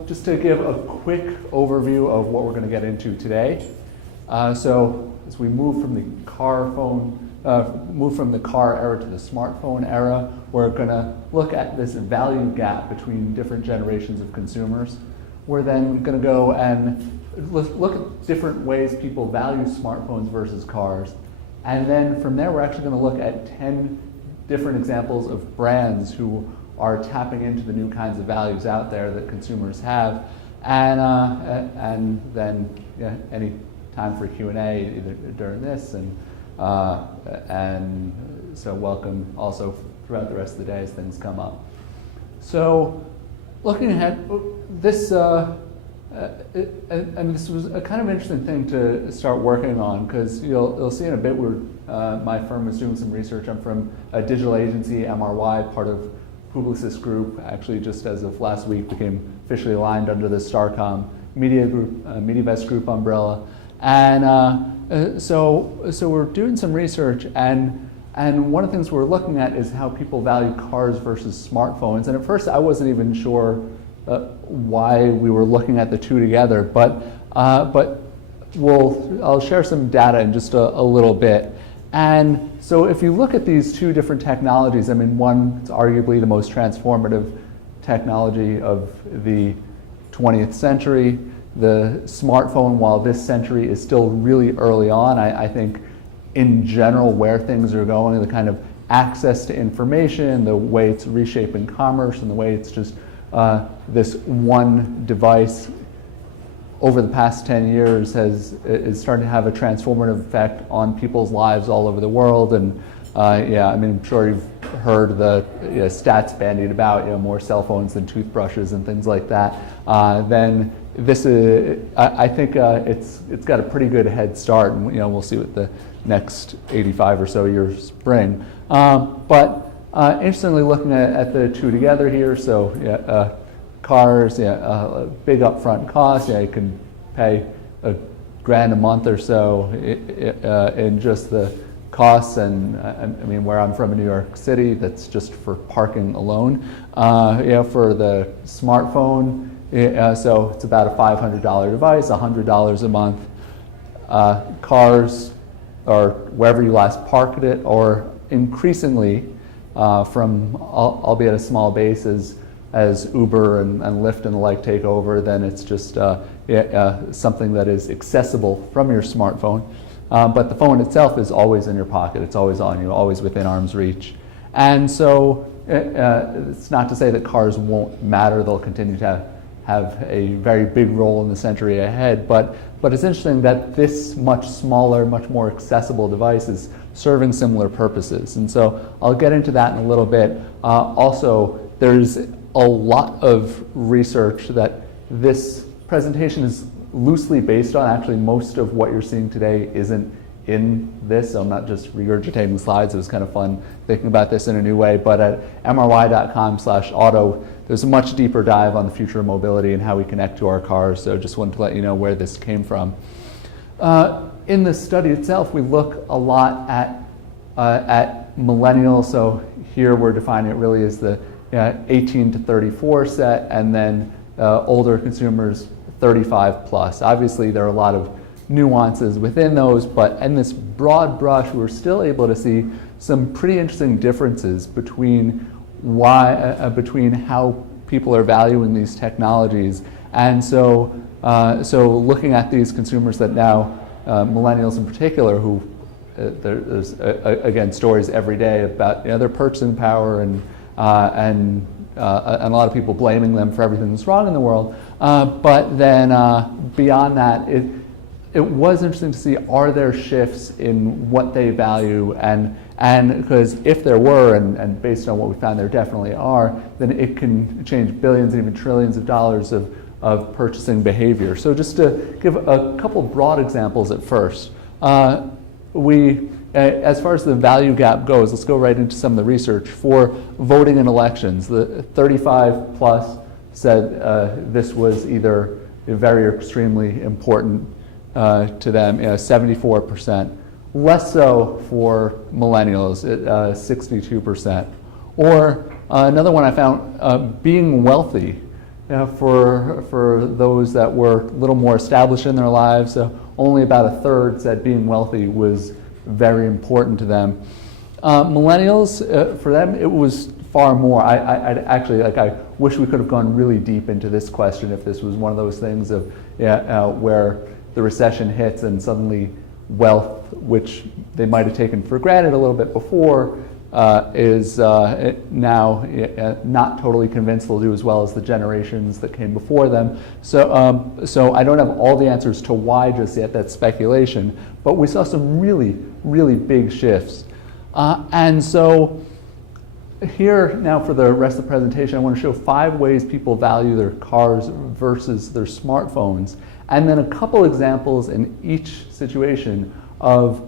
Just to give a quick overview of what we're going to get into today. So as we move from the car era to the smartphone era, we're going to look at this value gap between different generations of consumers. We're then going to go and look at different ways people value smartphones versus cars. And then from there, we're actually going to look at 10 different examples of brands who are tapping into the new kinds of values out there that consumers have, and then any time for Q&A either during this, and so welcome also throughout the rest of the day as things come up. So looking ahead, this and this was a kind of interesting thing to start working on, because you'll see in a bit my firm was doing some research. I'm from a digital agency, MRY, part of Publicis Group. Actually, just as of last week, became officially aligned under the Starcom Media Group, MediaVest Group umbrella. And so we're doing some research, and one of the things we're looking at is how people value cars versus smartphones. And at first, I wasn't even sure why we were looking at the two together, but I'll share some data in just a little bit. And so if you look at these two different technologies, I mean, one is arguably the most transformative technology of the 20th century. The smartphone, while this century is still really early on, I think in general where things are going, the kind of access to information, the way it's reshaping commerce, and the way it's just this one device over the past 10 years is starting to have a transformative effect on people's lives all over the world. And I mean, I'm sure you've heard the stats bandied about, more cell phones than toothbrushes and things like that. Then this is, I think it's got a pretty good head start, and we'll see what the next 85 or so years bring. But interestingly, looking at the two together here, so cars, a big upfront cost. You can pay $1,000 a month or so in just the costs. And I mean, where I'm from in New York City, that's just for parking alone. For the smartphone, so it's about a $500 device, $100 a month. Cars, or wherever you last parked it, or increasingly from, albeit a small base, as Uber and Lyft and the like take over, then it's just something that is accessible from your smartphone. But the phone itself is always in your pocket. It's always on you, always within arm's reach. And so it's not to say that cars won't matter. They'll continue to have a very big role in the century ahead. But it's interesting that this much smaller, much more accessible device is serving similar purposes. And so I'll get into that in a little bit. Also, there's a lot of research that this presentation is loosely based on. Actually, most of what you're seeing today isn't in this, so I'm not just regurgitating slides. It was kind of fun thinking about this in a new way. But at mry.com/auto, there's a much deeper dive on the future of mobility and how we connect to our cars. So just wanted to let you know where this came from. In the study itself, we look a lot at millennials. So here we're defining it really as the 18 to 34 set, and then older consumers 35 plus. Obviously, there are a lot of nuances within those, but in this broad brush, we're still able to see some pretty interesting differences between how people are valuing these technologies. And so looking at these consumers that now, millennials in particular, who there's again stories every day about their purchasing power and a lot of people blaming them for everything that's wrong in the world. But then beyond that, it was interesting to see, are there shifts in what they value, and because if there were, and based on what we found there definitely are, then it can change billions and even trillions of dollars of purchasing behavior. So just to give a couple broad examples at first, as far as the value gap goes, let's go right into some of the research. For voting in elections, the 35 plus said this was either very or extremely important to them, 74%. Less so for millennials, 62%. Or another one I found, being wealthy for those that were a little more established in their lives, only about a third said being wealthy was very important to them. Millennials, for them, it was far more. I wish we could have gone really deep into this question if this was one of those things of where the recession hits and suddenly wealth, which they might have taken for granted a little bit before, is now not totally convinced they'll do as well as the generations that came before them. So I don't have all the answers to why just yet. That's speculation. But we saw some really, really big shifts. And so here now for the rest of the presentation, I want to show 5 ways people value their cars versus their smartphones, and then a couple examples in each situation of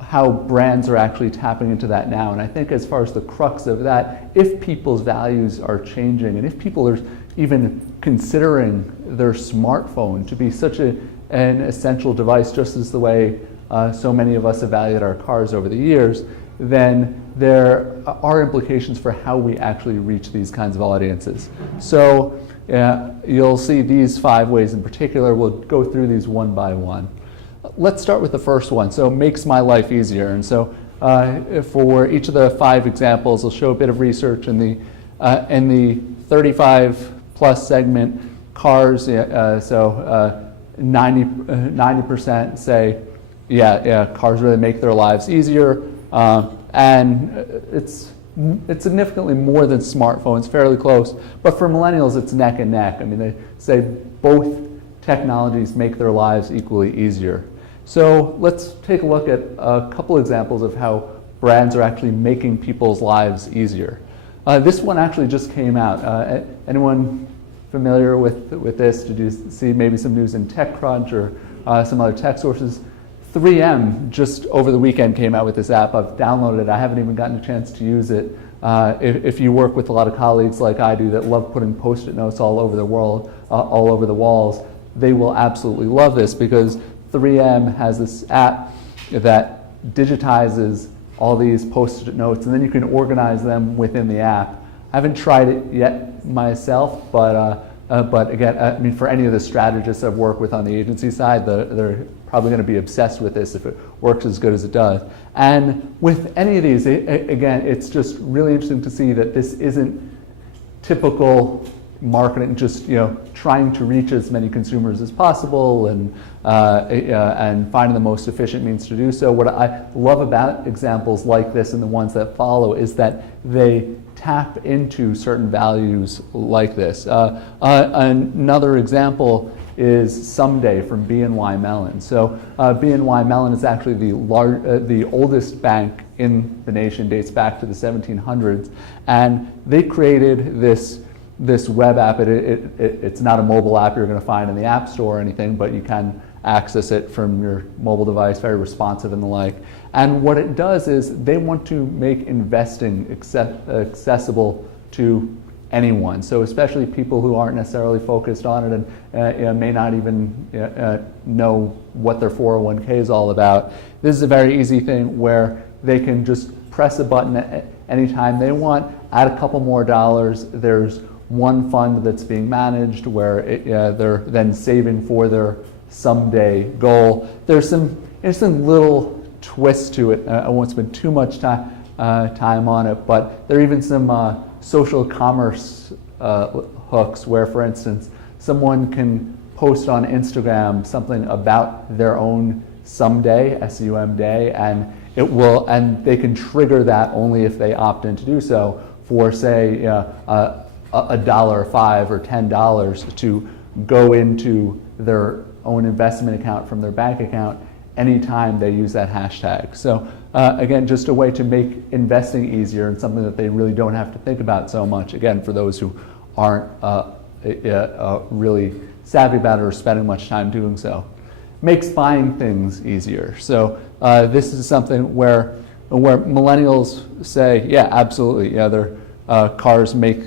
how brands are actually tapping into that now. And I think as far as the crux of that, if people's values are changing and if people are even considering their smartphone to be such an essential device, just as the way so many of us have valued our cars over the years, then there are implications for how we actually reach these kinds of audiences. So you'll see these 5 ways in particular. We'll go through these one by one. Let's start with the first one. So makes my life easier. And so for each of the 5 examples, I'll show a bit of research in the 35 plus segment. Cars, 90% say, cars really make their lives easier. And it's significantly more than smartphones, fairly close. But for millennials, it's neck and neck. I mean, they say both technologies make their lives equally easier. So let's take a look at a couple examples of how brands are actually making people's lives easier. This one actually just came out. Anyone familiar with this? Did you see maybe some news in TechCrunch or some other tech sources? 3M just over the weekend came out with this app. I've downloaded it. I haven't even gotten a chance to use it. If you work with a lot of colleagues like I do that love putting Post-it notes all over the world, all over the walls, they will absolutely love this because 3M has this app that digitizes all these Post-it notes, and then you can organize them within the app. I haven't tried it yet myself, but again, I mean, for any of the strategists I've worked with on the agency side, they're probably going to be obsessed with this if it works as good as it does. And with any of these, again, it's just really interesting to see that this isn't typical marketing, just trying to reach as many consumers as possible and finding the most efficient means to do so. What I love about examples like this and the ones that follow is that they tap into certain values like this. Another example is Someday from BNY Mellon. So BNY Mellon is actually the oldest bank in the nation, dates back to the 1700s, and they created this web app. It's not a mobile app you're going to find in the App Store or anything, but you can access it from your mobile device, very responsive and the like. And what it does is they want to make investing accessible to anyone. So especially people who aren't necessarily focused on it and may not even know what their 401k is all about. This is a very easy thing where they can just press a button at any time they want, add a couple more dollars. There's one fund that's being managed where they're then saving for their someday goal. There's some interesting little twists to it. I won't spend too much time on it, but there are even some social commerce hooks where, for instance, someone can post on Instagram something about their own someday, SUM day, and they can trigger that only if they opt in to do so for, say, $1, $5, or $10 to go into their own investment account from their bank account anytime they use that hashtag. So again, just a way to make investing easier and something that they really don't have to think about so much, again, for those who aren't really savvy about it or spending much time doing so. Makes buying things easier. So this is something where millennials say, yeah, absolutely, yeah, their cars make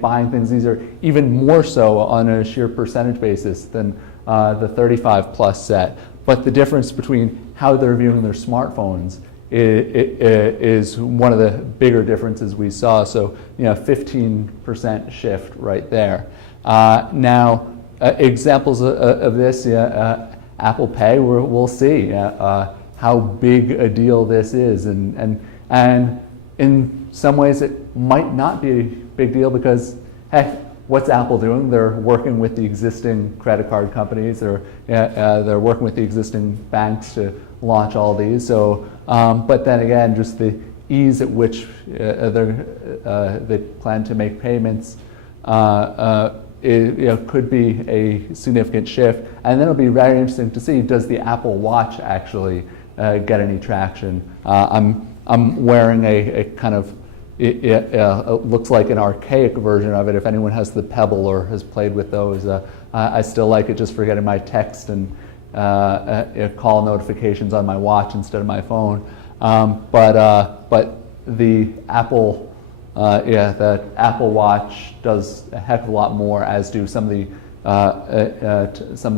buying things easier, even more so on a sheer percentage basis than the 35 plus set. But the difference between how they're viewing their smartphones is one of the bigger differences we saw. So 15% shift right there. Now examples of this, Apple Pay, we'll see how big a deal this is, and in some ways it might not be a big deal because, hey, what's Apple doing? They're working with the existing credit card companies. They're working with the existing banks to launch all these. So, but then again, just the ease at which they plan to make payments could be a significant shift. And then it'll be very interesting to see, does the Apple Watch actually get any traction? I'm wearing a kind of, it looks like an archaic version of it. If anyone has the Pebble or has played with those, I still like it just for getting my text and call notifications on my watch instead of my phone. But the Apple, the Apple Watch does a heck of a lot more, as do some of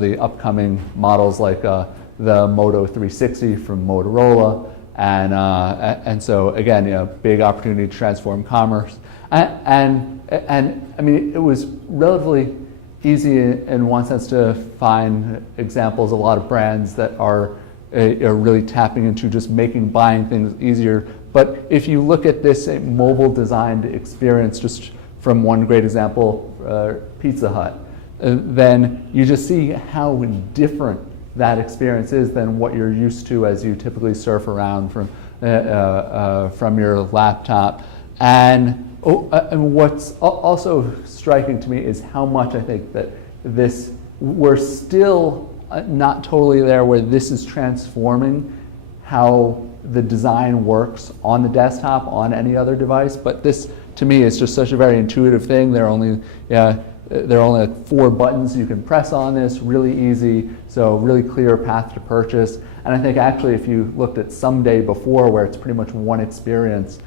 the upcoming models like the Moto 360 from Motorola. And so again, big opportunity to transform commerce. And I mean, it was relatively easy in one sense to find examples, a lot of brands that are really tapping into just making buying things easier. But if you look at this mobile designed experience, just from one great example, Pizza Hut, then you just see how different that experience is than what you're used to as you typically surf around from your laptop. And what's also striking to me is how much I think that we're still not totally there where this is transforming how the design works on the desktop, on any other device. But this, to me, is just such a very intuitive thing. There are only like 4 buttons you can press on this, really easy, so really clear path to purchase. And I think actually if you looked at Someday before, where it's pretty much one experience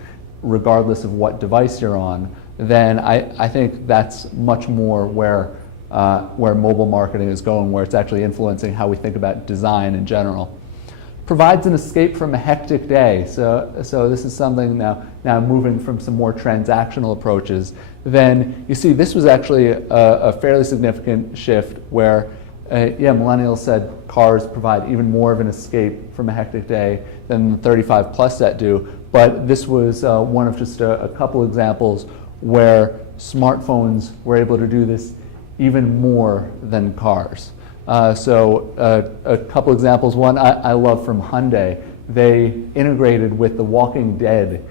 regardless of what device you're on, then I think that's much more where mobile marketing is going, where it's actually influencing how we think about design in general. Provides an escape from a hectic day. So this is something now moving from some more transactional approaches. Then you see this was actually a fairly significant shift where, millennials said cars provide even more of an escape from a hectic day than the 35 plus set do. But this was one of just a couple examples where smartphones were able to do this even more than cars. So a couple examples. One I love from Hyundai. They integrated with the Walking Dead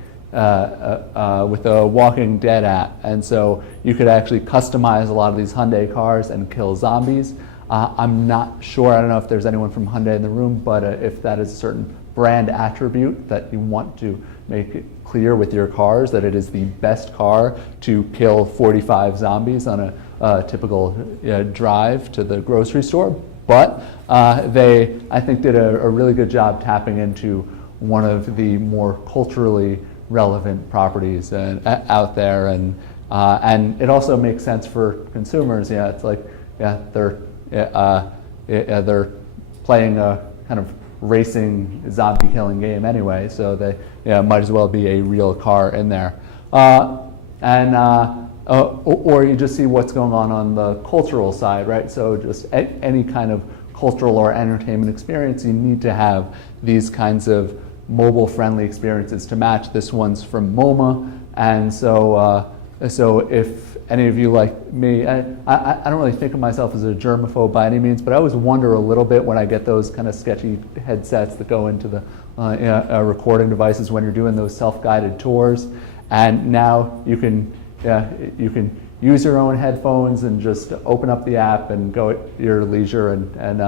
app, and so you could actually customize a lot of these Hyundai cars and kill zombies. I'm not sure. I don't know if there's anyone from Hyundai in the room, but if that is a certain brand attribute that you want to make it clear with your cars, that it is the best car to kill 45 zombies on a typical drive to the grocery store. But they, I think, did a really good job tapping into one of the more culturally relevant properties out there, and it also makes sense for consumers. It's like they're playing a kind of racing zombie killing game anyway, so they might as well be a real car in there. Or you just see what's going on the cultural side, right? So just any kind of cultural or entertainment experience, you need to have these kinds of mobile-friendly experiences to match. This one's from MoMA, and so if any of you like me, I don't really think of myself as a germaphobe by any means, but I always wonder a little bit when I get those kind of sketchy headsets that go into the recording devices when you're doing those self-guided tours. And now you can use your own headphones and just open up the app and go at your leisure, and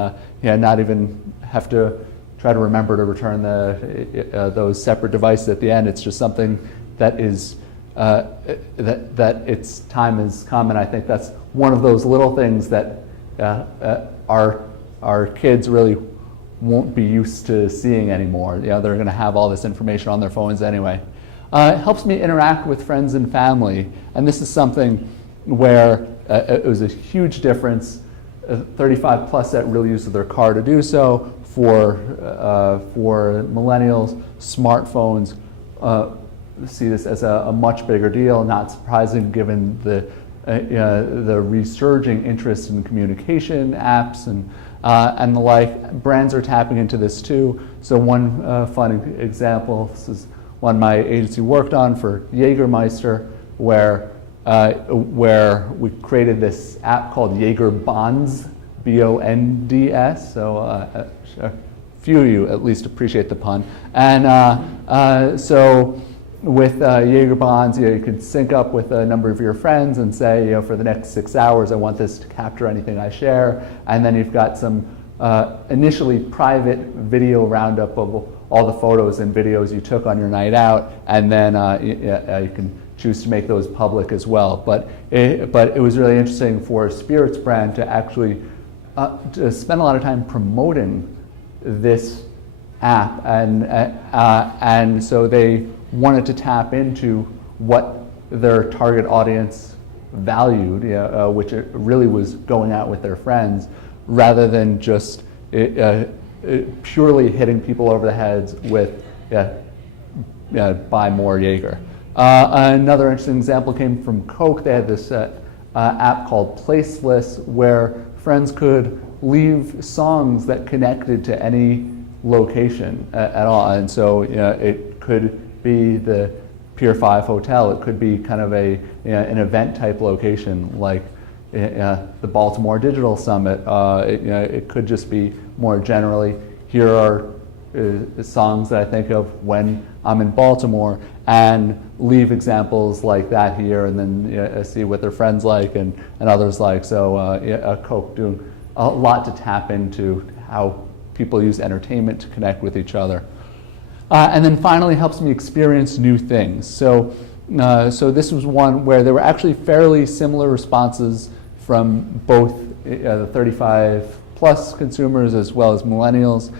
not even have to try to remember to return those separate devices at the end. It's just something that is that its time has come, and I think that's one of those little things that our kids really won't be used to seeing anymore. They're going to have all this information on their phones anyway. It helps me interact with friends and family, and this is something where it was a huge difference. 35 plus that really uses their car to do so. for millennials, smartphones see this as a much bigger deal. Not surprising given the resurging interest in communication apps and the like. Brands are tapping into this too. So one fun example, this is one my agency worked on for Jägermeister, where we created this app called Jaeger Bonds, B-O-N-D-S. So a few of you at least appreciate the pun. And so with Jaeger Bonds, you can sync up with a number of your friends and say, for the next 6 hours, I want this to capture anything I share. And then you've got some initially private video roundup of all the photos and videos you took on your night out, and then you can choose to make those public as well. But it was really interesting for a spirits brand to actually to spend a lot of time promoting this app, and so they wanted to tap into what their target audience valued, which it really was going out with their friends, rather than just purely hitting people over the heads with buy more Jaeger. Another interesting example came from Coke. They had this app called Placeless, where friends could leave songs that connected to any location at all. And so it could be the Pier 5 Hotel. It could be kind of an event type location like the Baltimore Digital Summit. It could just be more generally, here are songs that I think of when I'm in Baltimore, and leave examples like that here, and then see what their friends like and others like. So Coke doing a lot to tap into how people use entertainment to connect with each other. And then finally, helps me experience new things. So this was one where there were actually fairly similar responses from both the 35 plus consumers as well as millennials.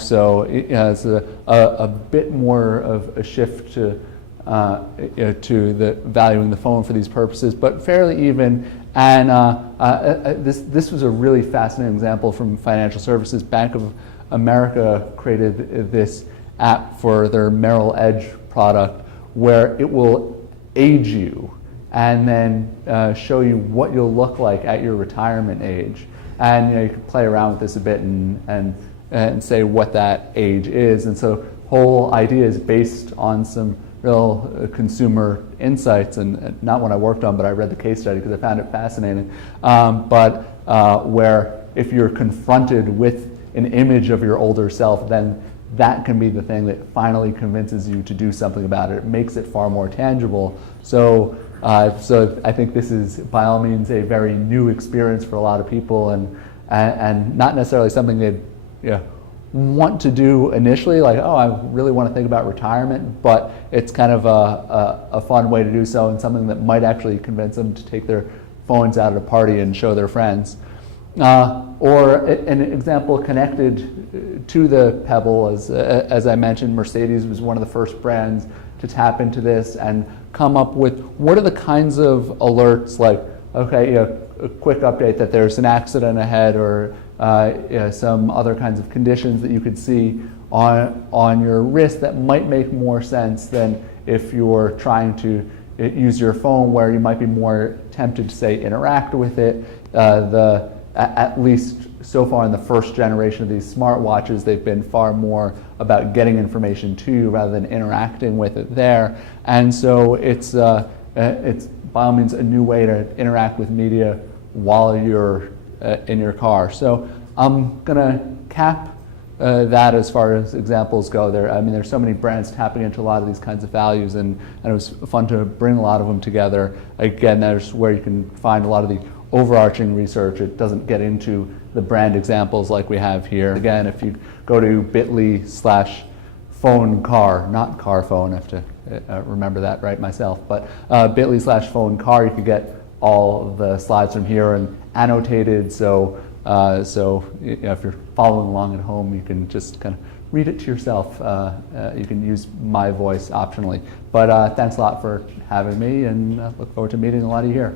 So it's a bit more of a shift to the valuing the phone for these purposes, but fairly even. And this was a really fascinating example from financial services. Bank of America created this app for their Merrill Edge product, where it will age you and then show you what you'll look like at your retirement age. And you can play around with this a bit and say what that age is. And so the whole idea is based on some real consumer insights, and not one I worked on, but I read the case study because I found it fascinating. Where if you're confronted with an image of your older self, then that can be the thing that finally convinces you to do something about it. It makes it far more tangible. So I think this is by all means a very new experience for a lot of people, and not necessarily something they'd want to do initially, like, oh, I really want to think about retirement, but it's kind of a fun way to do so, and something that might actually convince them to take their phones out at a party and show their friends. Or an example connected to the Pebble, as I mentioned, Mercedes was one of the first brands to tap into this and come up with what are the kinds of alerts, like, okay, a quick update that there's an accident ahead, or some other kinds of conditions that you could see on your wrist that might make more sense than if you're trying to use your phone, where you might be more tempted to, say, interact with it. At least so far in the first generation of these smartwatches, they've been far more about getting information to you rather than interacting with it there. And so it's by all means a new way to interact with media while you're in your car. So I'm gonna cap that as far as examples go. There's so many brands tapping into a lot of these kinds of values, and it was fun to bring a lot of them together. Again, there's where you can find a lot of the overarching research. It doesn't get into the brand examples like we have here. Again, if you go to bit.ly/phone car, not car phone, I have to remember that right myself, but bit.ly/phone car, you could get all of the slides from here and annotated, so if you're following along at home, you can just kind of read it to yourself. You can use my voice optionally. But thanks a lot for having me, and look forward to meeting a lot of you here.